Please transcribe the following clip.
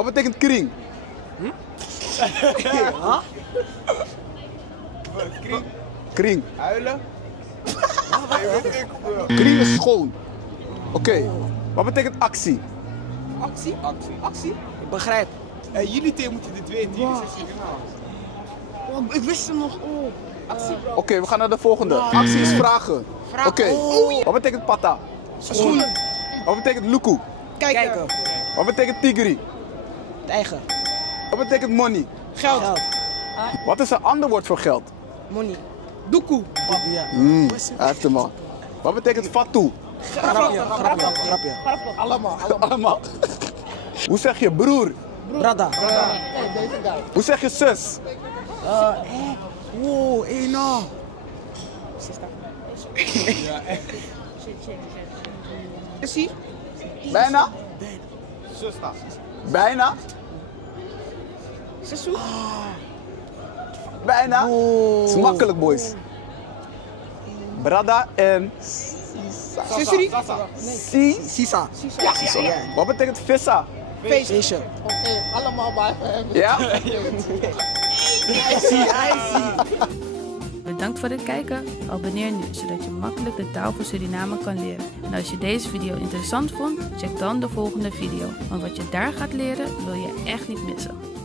Wat betekent kring? Kring. Huilen? Kring is schoon. Oké. Wat betekent actie? Actie? Actie? Ik begrijp. Jullie twee moeten dit weten. Jullie zijn Surinaam. Oh, ik wist hem nog. Oh. Actie, bro. Oké, we gaan naar de volgende. Actie is vragen. Oké. Oh. Wat betekent pata? Schoenen. Wat betekent luku? Kijken. Wat betekent tigri? Tijger. Wat betekent money? Geld. Wat is een ander woord voor geld? Money. Doekoe. Ja. Hij heeft hem al. Wat betekent fatu? Grapje. Allemaal. Hoe zeg je broer? Brada. Hoe zeg je zus? Wow, Ena. Is hij? Bijna? Zuster. Bijna? Sessoe? Bijna? Het is makkelijk, boys. Brada en Sissiri? Sisa. Wat betekent vissa? Feestje. Allemaal bij hem. Ja? Bedankt voor het kijken. Abonneer nu, zodat je makkelijk de taal van Suriname kan leren. En als je deze video interessant vond, check dan de volgende video. Want wat je daar gaat leren, wil je echt niet missen.